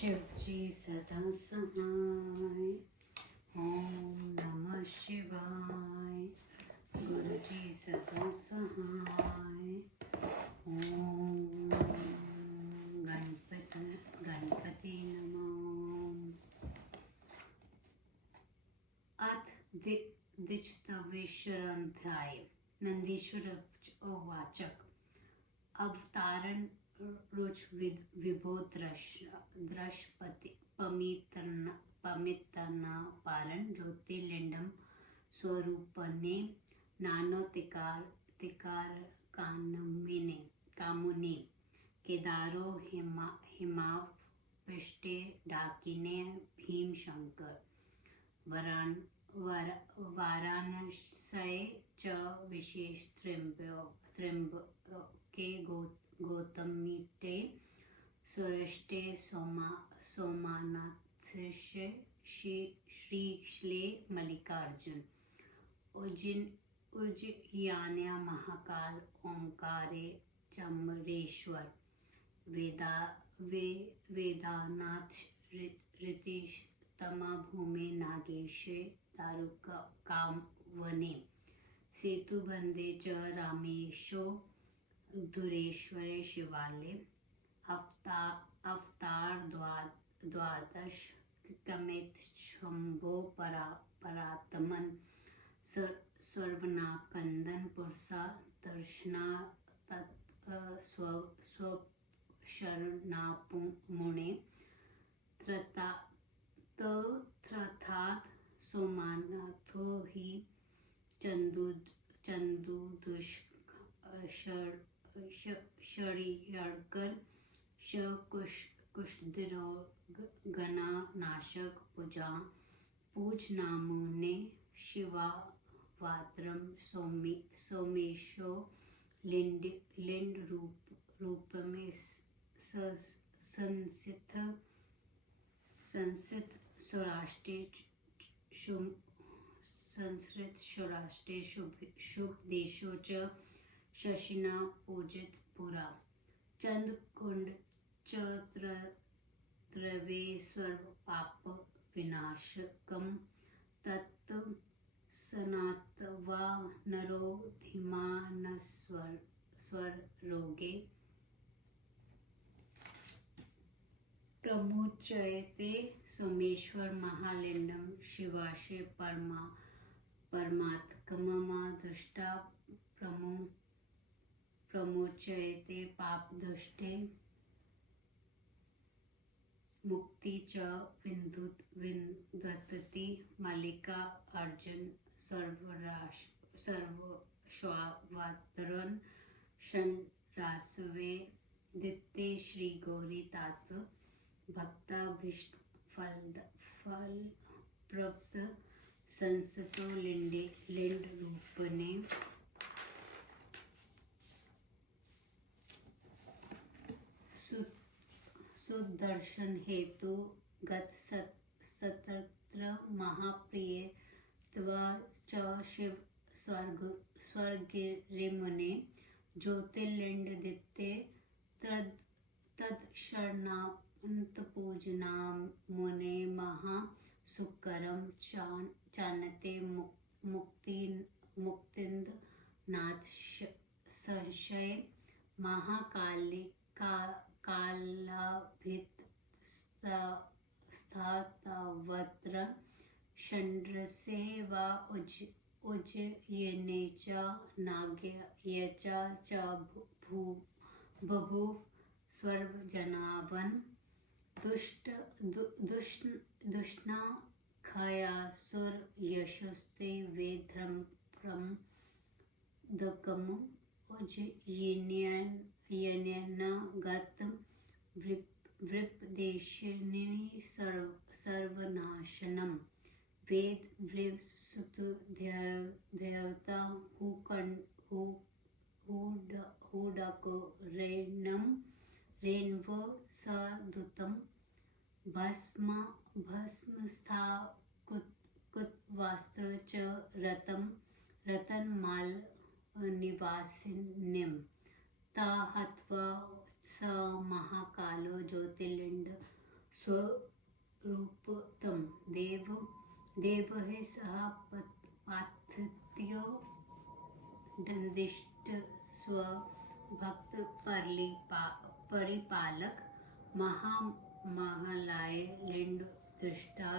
शिव जी सदा सहाय। ओम नमः शिवाय। गुरु जी सदा सहाय। ओम गणपति नमः। अथ द्विचतवेश्वराध्याय। नंदीश्वर उवाच। अवतारण रुच विभो द्रष्पति पमितना पारण ज्योतिर्लिंडम स्वरूपने नानोतिकार कामुने केदारो हिमाव पृष्ठे डाकिने भीम शंकर वाराणस्ये च विशेष त्र्यंबके गौतमीते स्वरष्टे सोमानाथस्य श्रीशैले मल्लिकार्जुन उज्जयिन्या महाकाल ओंकारे चमरेश्वर वेदानाथ ऋतिस्तमा भूमे नागेशे दारुकावने सेतुबंधे च रामेशो धुरेश्वरे शिवालये अवतार द्वादश कमेत शंभो परात्मन सर्वनाकंदन पुरुषा दर्शना स्वशरणापुमुने त्रथात सोमानाथो हि चंदुदुष्कर्षणकर कुष्ठरोगनाशक पूजनामुने शिवावतारम सोमेशो लिंड रूप में संसित सौराष्ट्रे शुभ देशो च शशिना पूजित पुरा चंदकुंड च त्रवेश्वर पाप विनाशकम तत् सनातवा नरो धीमानस्वर रोगे प्रमुच्यते सोमेश्वर महालिंडम शिवाशे परमात्ममा दुष्टा प्रमुच्यते पाप दुष्टे मुक्ति च विन्दति मल्लिका अर्जुन सर्वस्वावतरण षण्रासवे दित्ते श्री गौरी तात भक्ताभीष्ट फल प्रप्त संसतो लिंड रूपने सुदर्शन हेतु गत सतत्र महाप्रिय त्वा च शिव स्वर्गिरिमुने ज्योतिर्लिंड दित्ते तत्शरणान्तपूजनामुने महा सुकरम चानते मुक्तिंद नाथ संशय महाकालाभित स्थातवत्र षण्रसे वा उज्जयिने च नाग्य च बभूव सर्वजनावन दुष्णा खयासुर यशस्ते वेद्रम दकम उज्जयिन्यन गत वृपदेशिनी सर्वनाशनम वेद वृवसुत देवता हुडको रेन्व सदुतम भस्मस्था कुतवास्त्र च रतनमाल निवासिनीम ता हत्वा स महाकालो ज्योतिर्लिंड स्वरूपतम देवः सः पार्थ्यो दंदिष्ट स्वभक्त परिपालक महालाय लिंड दृष्टा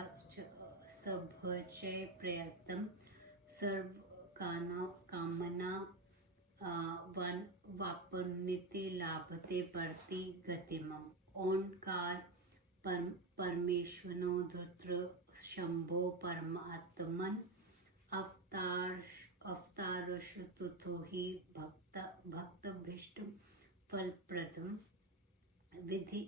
सभचे प्रयत्न सर्व कामना वापनिते लाभते परति गतिमम् ओंकार परमेश्वरो धृत्र शंभो परमात्मन अवतारशतुतो हि भक्तभीष्टं फलप्रदं विधि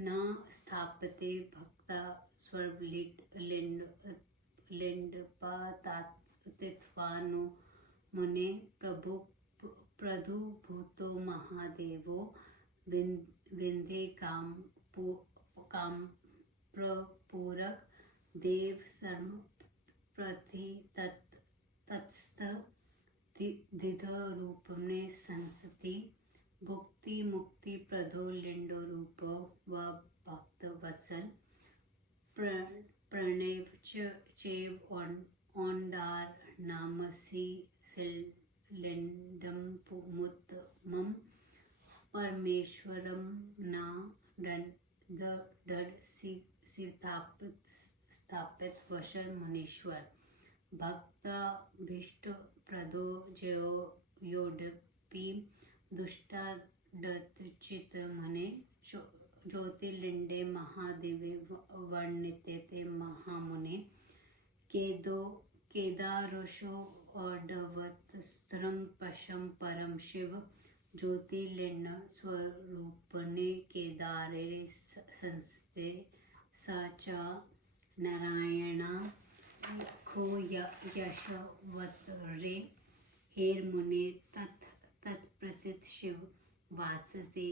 न स्थापते भक्ता स्वर्लिण्डपातित्वानो मुने प्रभुभूतो महादेवो विंध्ये काम प्रपूरक देव सर्व प्रति तत्स्थ दिध रूपने संसति भुक्ति मुक्ति प्रदो लिंडो रूप व भक्त वत्सल प्रणेव चेव ओंडार नामसी लिंडम मुत्तमं परमेश्वरम ना दृढ़ स्थापित वशर मुनीश्वर भक्ताभीष्ट प्रदो योडपि दुष्टादचित मुने ज्योतिर्लिंडे महादेवे वर्णिते ते महामुने केदारशो औडवत्स्त्रं पशं परम शिव ज्योतिर्लिंड स्वरूपने केदारे संस्थे सा च नारायणा खो यशवतरे हेर्मुने तत्प्रसिद्ध शिव वात्सस्ते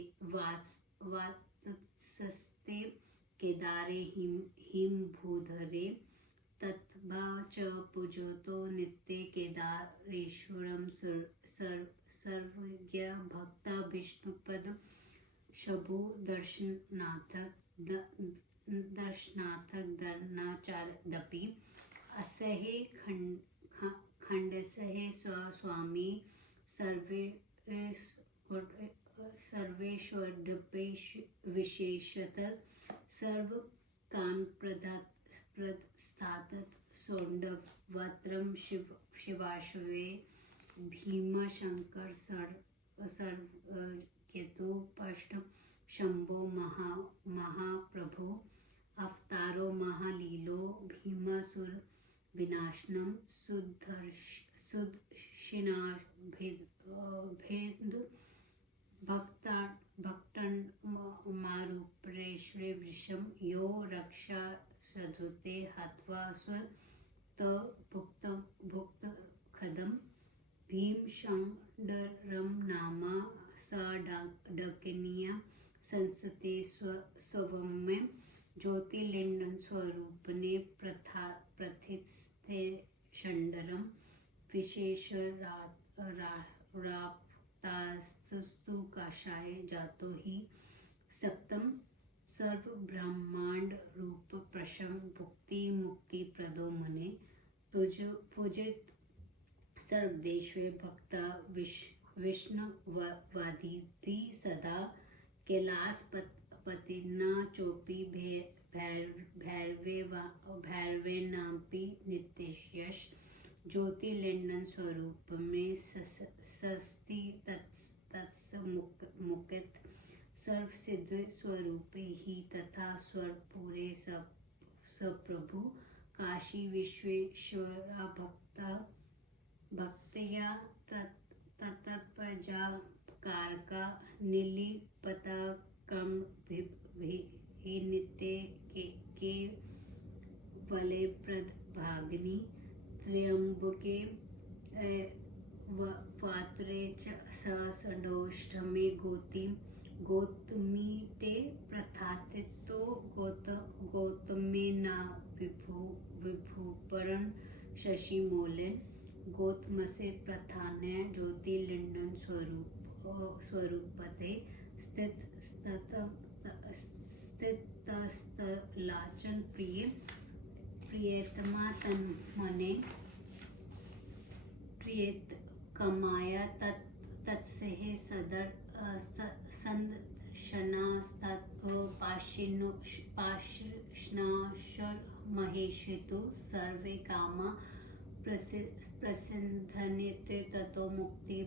केदारे हिमभूधरे तत्भा च पूजतो नित्ये केदारेश्वरं सर्वज्ञ भक्ता विष्णुपद शभु दर्शनाथक दर्शनाचार्यदपि असहे खंडसहे स्वस्वामी सर्वेष्वडपेश विशेषतः सर्व कामप्रदास्तात् सौंडवत्रं शिवाश्वे भीमशंकर सर्वकेतु पष्ट शंभो महाप्रभो अवतारो महालीलो भीमासुर विनाशनम सुदर्शिनाभेद भक्तन मारुप्रेश्वरे वृषम यो रक्षा सधुते हत्वा स्वर त भुक्त खदम भीमशंडरम नामा सडकनिया संसते स्ववम्य ज्योतिर्लिंडन स्वरूपने प्रथिस्ते शंडरम विशेष राप्तास्तु काशाय जातो ही सप्तम सर्व ब्रह्मांड रूप प्रशम भुक्ति मुक्ति प्रदो मुने पूजित सर्वदेशे भक्ता विष्णुवादी सदा कैलासपतिना चोपि भैरवे नापि नित्ययश ज्योतिर्लिंडन स्वरूप में सस्ति तत्समुकित सर्वसिद्ध स्वरूपे ही तथा स्वरपूरे सप्रभु काशी विश्वेश्वरा भक्तया तत्प्रजा कारका नीलिपता क्रम नित्य के वले प्रद भागनी त्र्यंबके वातरे च सडोष्ठमे गौतमीते प्रथातितो गौतमे ना विभुपरण शशिमोलन गौतमसे प्रथाने ज्योतिर्लिंडन स्वरूपते स्थितस्तलाचन प्रियतमा तन मने प्रियत कमाया तत्सह सदर संदर्शनास्तत् पार्ष्णाशर महेशितु सर्वे कामा प्रसिद्धनित्य ततो मुक्ति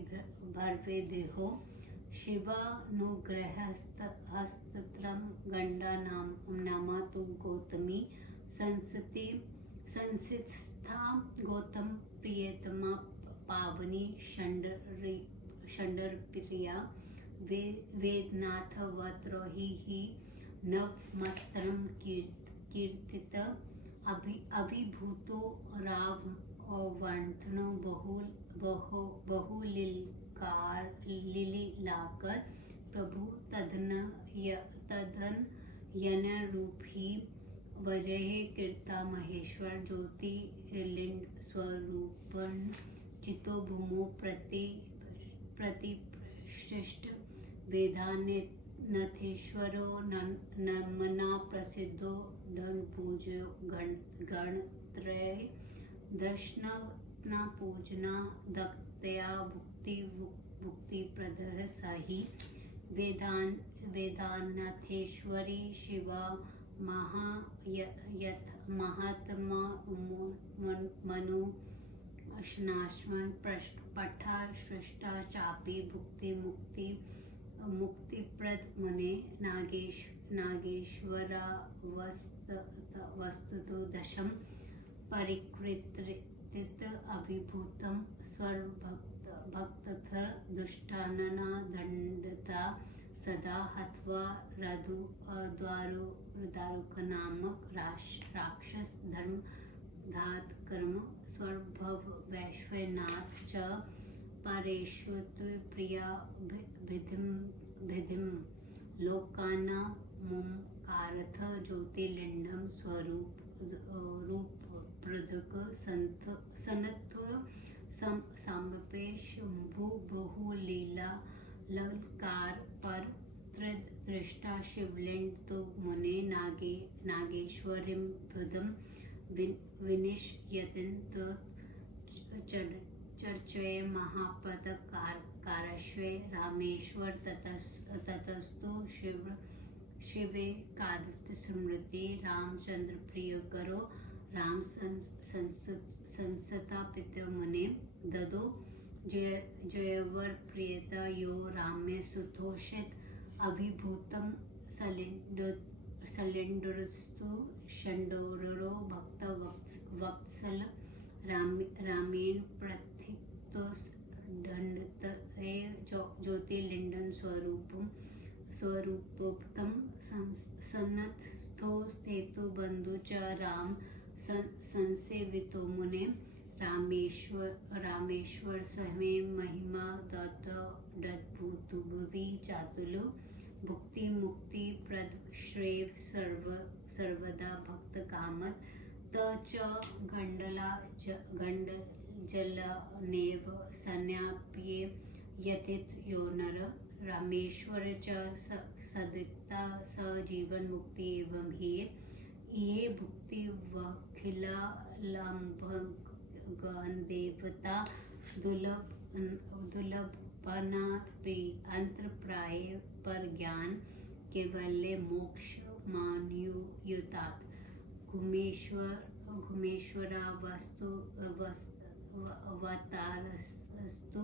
भर्वे देहो शिवानुग्रहस्तत्रं गंडा नामा तु गौतमी संसितस्था गौतम प्रियतमा पावनी षण्डरप्रिया वेदनाथ वत्रोहि नवमस्त्रं कीर्तित अभिभूतो राववर्णो बहुलीलाकर प्रभु तदन रूपी वजह कीर्ता महेश्वर ज्योतिर्लिंग स्वरूपण चितो भूमो प्रतिष्ठित वेदान्तेश्वरो नमना प्रसिद्धो धनपूज्यो गणत्रय दर्शना पूजना दक्तया भुक्तिप्रदः सहि वेदान्तेश्वरी शिवा महात्मा मनु नाश्वन पठा सृष्टा चापि मुक्तिप्रद मुने नागेश्वरा वस्तुतो दशम परिकृत अभिभूतं स्वभक्त दुष्टानना दंडता सदा हत्वा दारुकनामक राक्षस धर्म धात कर्म स्वभव वैश्वनाथ च परेश्वत प्रिया भिधिम लोकाना मुम कारथ ज्योतिर्लिंडम स्वरूप पृथक सनत्व संबपे शंभु बहुलीला ललकार पर दृष्टा शिवलिंग तो मुने नागेश्वरीं बुधम विनिश्यतिं तो चर्चये महापद कारश्वे रामेश्वर ततस्तु शिवे कादृत स्मृति रामचंद्र प्रिय करो राम संसता पित मुने ददो जयवर प्रियता यो रामे सुतोषित अभिभूतम सलिंडरस्तु षण्डोरो भक्त वत्सल रामेण प्रथितोस दंडतये ज्योतिर्लिंडन स्वरूपोक्तं सन्नतस्थो बंधु च राम संसेवितो मुने रामेश्वर स्वयं महिमा दद्भूतु भुवि चातुलो भुक्ति मुक्ति प्रद श्रेय सर्वदा भक्त कामत त च गंडजलनेव सन्याप्ये यतित यो नर रामेश्वर च सदिक्ता स जीवन मुक्ति एवं ही ये भुक्ति वखिला लंभगन दुर्लभ पना अंतर प्राय पर ज्ञान केवल्य मोक्ष मान्युतात घुमेश्वरा वस्तारस्तु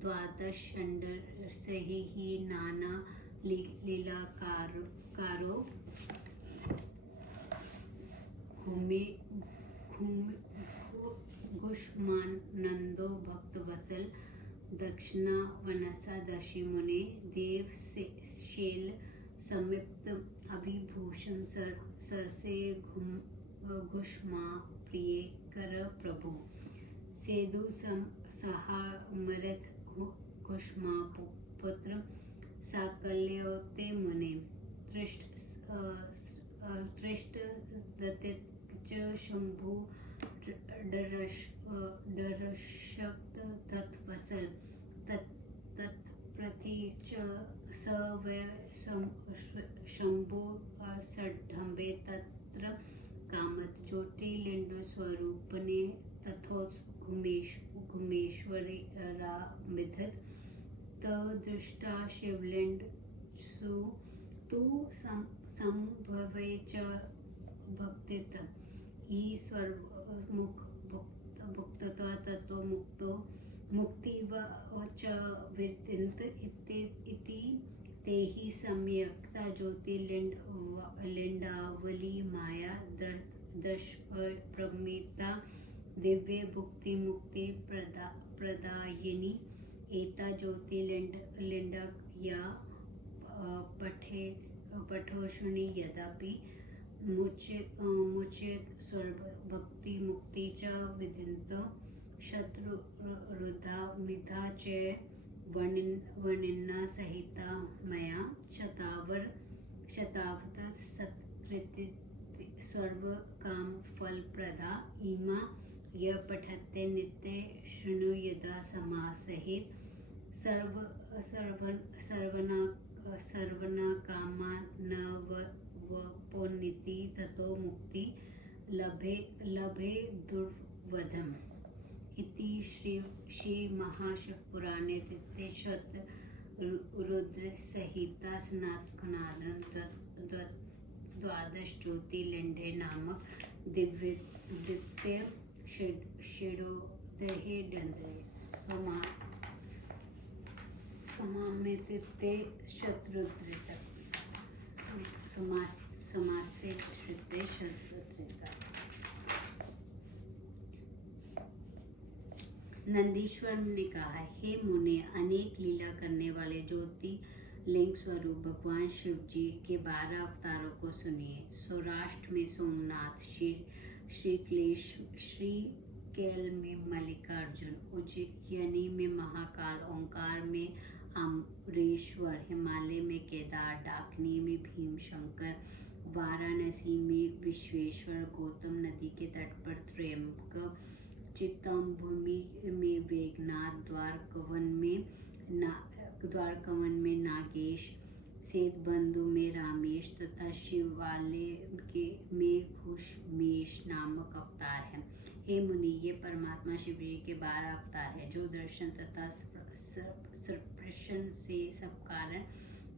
द्वादश षण्डरसे ही नाना लीलाकारो घुष्मानंदो भक्तवत्सल दक्षिणा वनसा दशि मुने देव शैल समीप्त अभिभूषण सरसे घुष्मा प्रिय कर प्रभु सेदु सहामृत घुष्मा पुत्र साकल्योते मुने तृष्ट दत्त च शंभु डरशक्त तत्वसल प्रति च स वै शंभु षड्ढंबे तत्र कामत ज्योतिर्लिंग स्वरूपने तथोत घुमेश्वरीरा मिथत तदृष्टा शिवलिंग सु तु संभवे च भक्तित ईश्वर मुख भुक्तत्वा ततो मुक्तो मुक्ति व च विदित इति तेहि सम्यक्ता ज्योतिर्लिंडावली माया दर्शप्रमिता दिव्य भुक्ति मुक्ति प्रदायिनी एता ज्योतिर्लिंड या पठोषुणी यदापि मुचेत स्वर्ग भक्ति मुक्ति च विदितो शत्रुरुधा मिथा च वर्णिना सहिता मया शतावत सत्कृति सर्व काम फल प्रदा इमा य पठते नित्य शृणु यदा समासहित सर्वना कामा न वपोनिति ततो मुक्ति लभे दुर्वधम इति श्री महाशिवपुराणे तृतीयशत रुद्र संहिता स्नातकनादन द्वादश ज्योतिर्लिंडे नामक द्वितीय षडोदये दंद्रे समामे तृतीय शतरुद्रिता समास्ते तृतीय शतरुद्रिता। नंदीश्वर ने कहा, हे मुने, अनेक लीला करने वाले ज्योतिर्लिंग स्वरूप भगवान शिव जी के 12 अवतारों को सुनिए। सौराष्ट्र में सोमनाथ, श्रीक्लेश, श्रीकैल में मल्लिकार्जुन, उज्जैनी में महाकाल, ओंकार में अमरेश्वर, हिमालय में केदार, डाकिनी में भीमशंकर, वाराणसी में विश्वेश्वर, गौतम नदी के तट पर त्र्यंबक, चित्तभूमि में वेगनाथ, द्वारकवन में नागेश, सेतबंधु में रामेश तथा शिवालय में घुषमेश नामक अवतार हैं। हे मुनि, ये परमात्मा शिव जी के 12 अवतार हैं, जो दर्शन तथा स्पर्शन से सब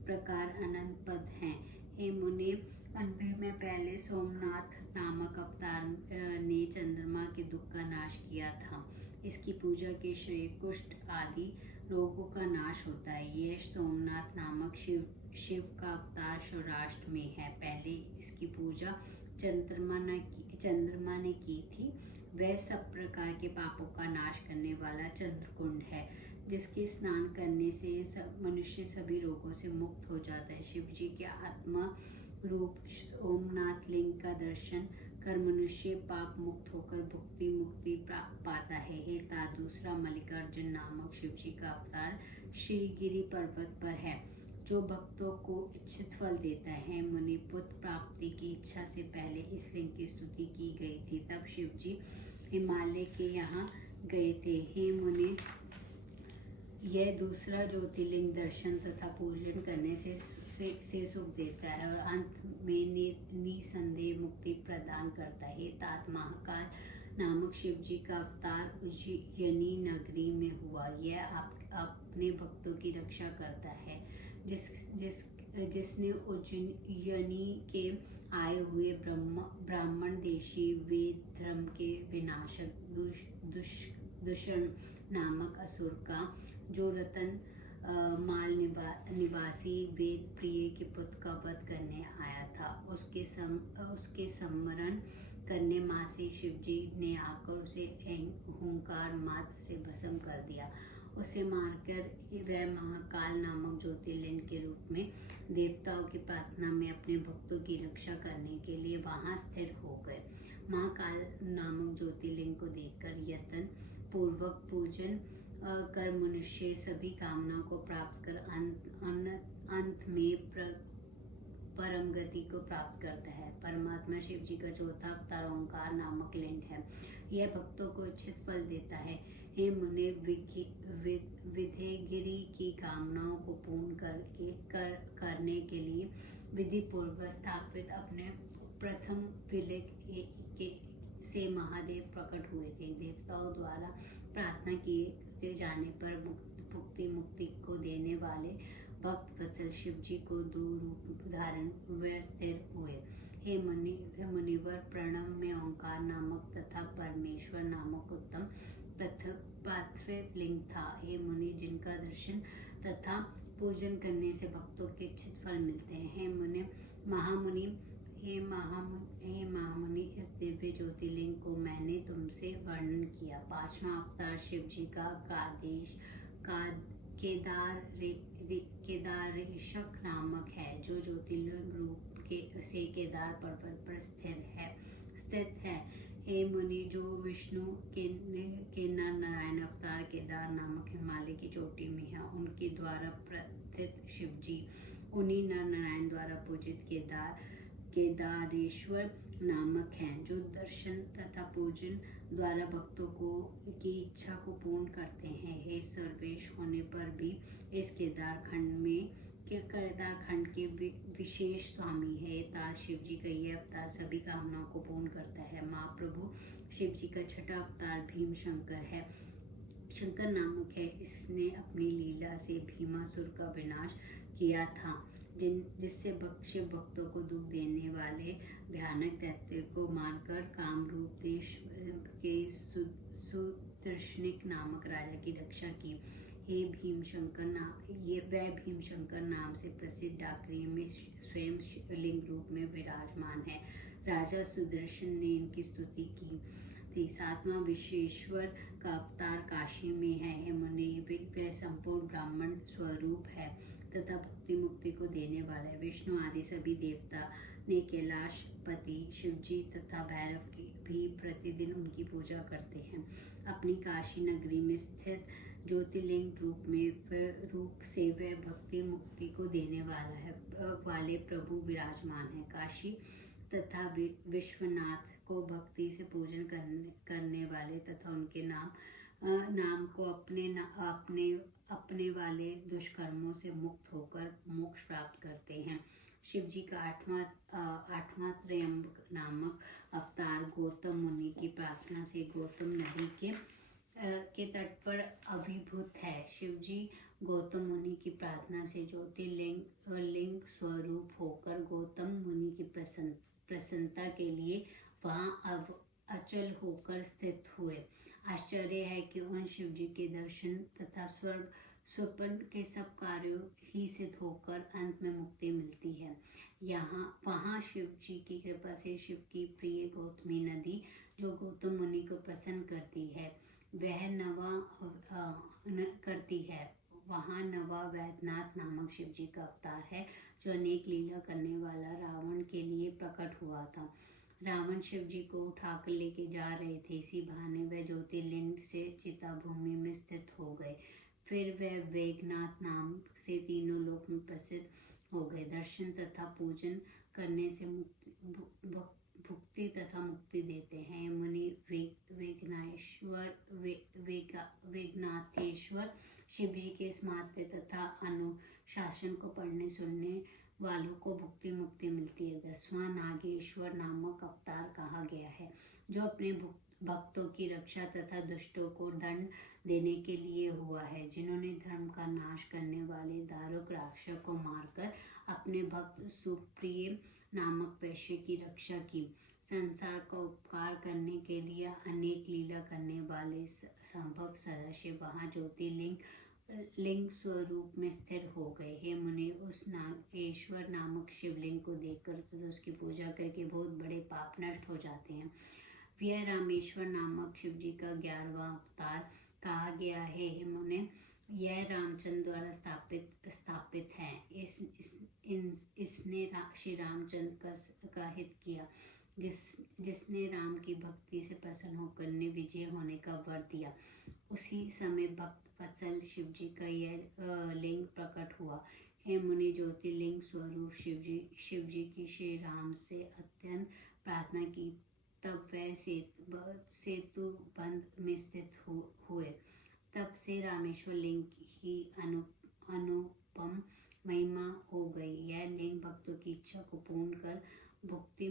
प्रकार अनंत पद हैं। हे मुनि, 90 में पहले सोमनाथ नामक अवतार ने चंद्रमा के दुख का नाश किया था। इसकी पूजा के श्रेय कुष्ठ आदि रोगों का नाश होता है। यह सोमनाथ नामक शिव का अवतार सौराष्ट्र में है। पहले इसकी पूजा चंद्रमा ने की थी। वह सब प्रकार के पापों का नाश करने वाला चंद्रकुंड है, जिसके स्नान करने से मनुष्य सभी रोगों से मुक्त हो जाता है। शिव जी के आत्मा रूप सोमनाथ लिंग का दर्शन कर मनुष्य पाप मुक्त होकर भुक्ति मुक्ति पाता है। हे ता, दूसरा मल्लिकार्जुन नामक शिव जी का अवतार श्रीगिरि पर्वत पर है, जो भक्तों को इच्छित फल देता है। मुनि, पुत्र प्राप्ति की इच्छा से पहले इस लिंग की स्तुति की गई थी। तब शिव जी हिमालय के यहाँ गए थे। हे मुनि, यह दूसरा ज्योतिर्लिंग दर्शन तथा पूजन करने से सुख देता है और अंत में निसंदेह मुक्ति प्रदान करता है। तात, महाकाल नामक शिव जी का अवतार उज्जैनी नगरी में हुआ। यह अपने भक्तों की रक्षा करता है। जिसने उज्जैनी के आए हुए ब्राह्मण देशी वेद धर्म के विनाशक दुष्ण नामक असुर का, जो रतन माल निवासी वेद प्रिय के पुत्र का वध करने आया था, उसके स्मरण करने मासी शिव जी ने आकर उसे हुंकार मात्र से भस्म कर दिया। उसे मारकर वह महाकाल नामक ज्योतिर्लिंग के रूप में देवताओं की प्रार्थना में अपने भक्तों की रक्षा करने के लिए वहां स्थिर हो गए। महाकाल नामक ज्योतिर्लिंग को देखकर यत्न पूर्वक पूजन कर मनुष्य सभी कामनाओं को प्राप्त कर अंत में परम गति को प्राप्त करता है। परमात्मा शिव जी का चौथा अवतार ओंकार नामक लिंग है। यह भक्तों को इच्छित फल देता है। हे मुनि, विदेहगिरी की कामनाओं को पूर्ण करने के लिए विधि पूर्वक स्थापित अपने प्रथम विलय से महादेव प्रकट हुए थे। देवताओं द्वारा प्रार्थना किए जाने पर भुक्ति मुक्ति को देने वाले भक्त वत्सल शिव जी को दो रूप धारण व स्थिर हुए। हे मुनिवर, प्रणव में ओंकार नामक तथा परमेश्वर नामक उत्तम पार्थिव लिंग था। हे मुनि, जिनका दर्शन तथा पूजन करने से भक्तों के इच्छित फल मिलते हैं। हे महामुनि, इस दिव्य ज्योतिर्लिंग को मैंने तुमसे वर्णन किया। पांचवा अवतार शिव जी का केदारेशक नामक है, जो ज्योतिर्लिंग रूप से केदार पर्वत पर स्थित है। हे मुनि, जो विष्णु के नर नारायण अवतार केदार नामक हिमालय की चोटी में है, उनके द्वारा प्रतिष्ठित शिव जी उन्हीं नर नारायण द्वारा पूजित केदारेश्वर नामक हैं, जो दर्शन तथा पूजन द्वारा भक्तों की इच्छा को पूर्ण करते हैं। हे सर्वेश होने पर भी इस केदार खंड के विशेष स्वामी है। ताज शिव जी का यह अवतार सभी कामनाओं को पूर्ण करता है। महाप्रभु शिव जी का छठा अवतार भीम शंकर है, शंकर नामक है। इसने अपनी लीला से भीमासुर का विनाश किया था, जिससे शिव भक्तों को दुख देने वाले भयानक दैत्य को मारकर कामरूप देश के सुदर्शनिक नामक राजा की रक्षा की। हे भीमशंकर नाम से प्रसिद्ध डाकरी में स्वयं लिंग रूप में विराजमान है। राजा सुदर्शन ने इनकी स्तुति की थी। सातवां विश्वेश्वर का अवतार काशी में है। हे मुनि, वह संपूर्ण ब्राह्मण स्वरूप है तथा भक्ति मुक्ति को देने वाला है। विष्णु आदि सभी देवता ने कैलाशपति शिव जी तथा भैरव की भी प्रतिदिन उनकी पूजा करते हैं। अपनी काशी नगरी में स्थित ज्योतिर्लिंग रूप से वह भक्ति मुक्ति को देने वाले प्रभु विराजमान है। काशी तथा विश्वनाथ को भक्ति से पूजन करने वाले तथा उनके नाम को अपने वाले दुष्कर्मों से मुक्त होकर मोक्ष प्राप्त करते हैं। शिव जी का आठवां त्रयंबक नामक अवतार गौतम मुनि की प्रार्थना से गौतम नदी के तट पर अभिभूत है। शिव जी गौतम मुनि की प्रार्थना से ज्योतिर्लिंग स्वरूप होकर गौतम मुनि की प्रसन्नता के लिए वहां अचल होकर स्थित हुए। आश्चर्य है कि उन शिव जी के दर्शन तथा स्वप्न के सब कार्यों ही सिद्ध होकर अंत में मुक्ति मिलती है। वहाँ शिव जी की कृपा से शिव की प्रिय गौतमी नदी, जो गौतम मुनि को प्रसन्न करती है, वहाँ नवा वैद्यनाथ नामक शिव जी का अवतार है, जो अनेक लीला करने वाला रावण के लिए प्रकट हुआ था। रावण शिव जी को उठाकर लेके जा रहे थे। इसी बहाने वह ज्योतिर्लिंग से चिता भूमि में स्थित हो गए। फिर वह वेगनाथ नाम से तीनों लोक में प्रसिद्ध हो गए। दर्शन तथा पूजन करने से भुक्ति तथा मुक्ति देते हैं। मुनि, वेगनाथेश्वर शिव जी के स्मार्त तथा अनुशासन को पढ़ने सुनने वालों को भुक्ति मुक्ति मिलती है। 10वां नागेश्वर नामक अवतार कहा गया है, जो अपने भक्तों की रक्षा तथा दुष्टों को दंड देने के लिए हुआ है, जिन्होंने धर्म का नाश करने वाले दारुक राक्षस को मारकर अपने भक्त सुप्रिय नामक वैश्य की रक्षा की। संसार का उपकार करने के लिए अनेक लीला करने वाले संभव सदाशिव वहाँ ज्योतिर्लिंग स्वरूप में स्थिर हो गए। हे मुनि, उस नागेश्वर नामक शिवलिंग को देखकर तथा उसकी पूजा करके बहुत बड़े पाप नष्ट हो जाते हैं। व्यय रामेश्वर नामक शिव जी का 11वां अवतार कहा गया है। हे मुनि, यह रामचंद्र द्वारा स्थापित है। इसने श्री रामचंद्र का हित किया, जिसने राम की भक्ति से प्रसन्न होकर ने विजय होने का वर दिया। उसी समय भक्त वत्सल शिव जी का यह लिंग प्रकट हुआ। हे मुनि, ज्योतिर्लिंग स्वरूप शिव जी की श्री राम से अत्यंत प्रार्थना की तब वह सेतु बंध में स्थित हुए। तब से रामेश्वर लिंग की अनुपम महिमा हो गई। यह लिंग भक्तों की इच्छा को पूर्ण कर भुक्ति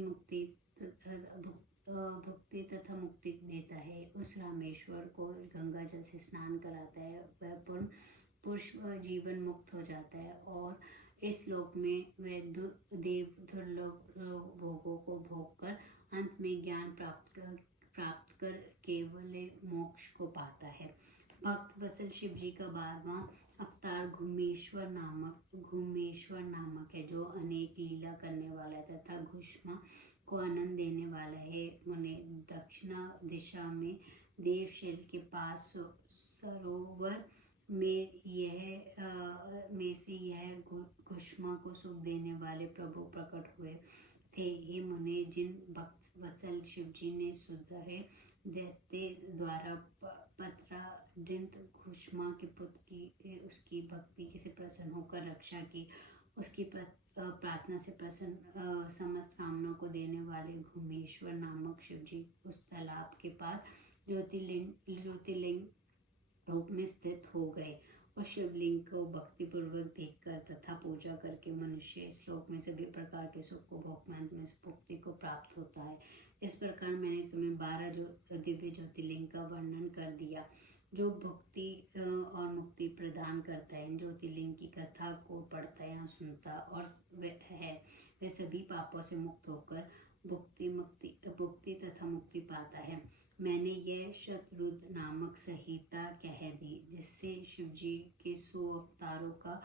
तथा मुक्ति देता है। उस रामेश्वर को गंगा जल से स्नान कराता है, वह पुरुष जीवन मुक्त हो जाता है और इस लोक में वह देव दुर्लभ भोगों को भोग कर अंत में ज्ञान प्राप्त कर केवल मोक्ष को पाता है। भक्त वत्सल शिव जी का 12वां अवतार घुमेश्वर नामक है, जो अनेक लीला करने वाला है तथा घुष्मा को आनंद देने वाला है। उन्हें दक्षिणा दिशा में देवशैल के पास सरोवर में से यह घुष्मा को सुख देने वाले प्रभु प्रकट हुए थे। हे मुने, जिन भक्त वत्सल शिव जी ने सुधरे दैत्य द्वारा पत्रादित घुष्मा के पुत्र की उसकी भक्ति से प्रसन्न होकर रक्षा की, उसकी प्रार्थना से प्रसन्न समस्त कामनाओं को देने वाले घुमेश्वर नामक शिव जी उस तालाब के पास ज्योतिर्लिंग रूप में स्थित हो गए। उस शिवलिंग को भक्ति पूर्वक देखकर तथा पूजा करके मनुष्य इस श्लोक में सभी प्रकार के सुख को भोग में मुक्ति को प्राप्त होता है। इस प्रकार मैंने तुम्हें 12 दिव्य ज्योतिर्लिंग का वर्णन कर दिया, जो भक्ति और मुक्ति प्रदान करता है। इन ज्योतिर्लिंग की कथा को पढ़ता या सुनता और वह सभी पापों से मुक्त होकर भुक्ति तथा मुक्ति पाता है। मैंने यह शतरुद्र नामक संहिता कह दी, जिससे शिवजी के 100 अवतारों का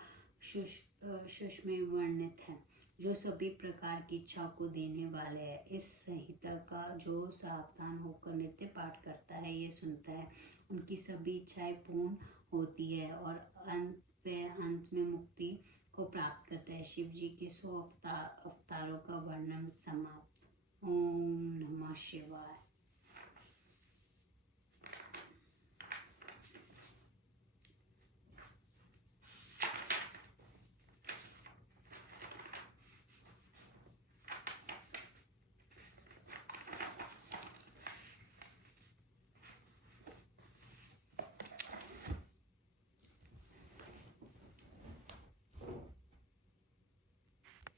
सूक्ष्म वर्णित है, जो सभी प्रकार की इच्छा को देने वाले हैं। इस संहिता का जो सावधान होकर नित्य पाठ करता है, ये सुनता है, उनकी सभी इच्छाएं पूर्ण होती है और अंत में मुक्ति को प्राप्त करता है। शिव जी के 100 अवतारों का वर्णन समाप्त। ओम नमः शिवाय।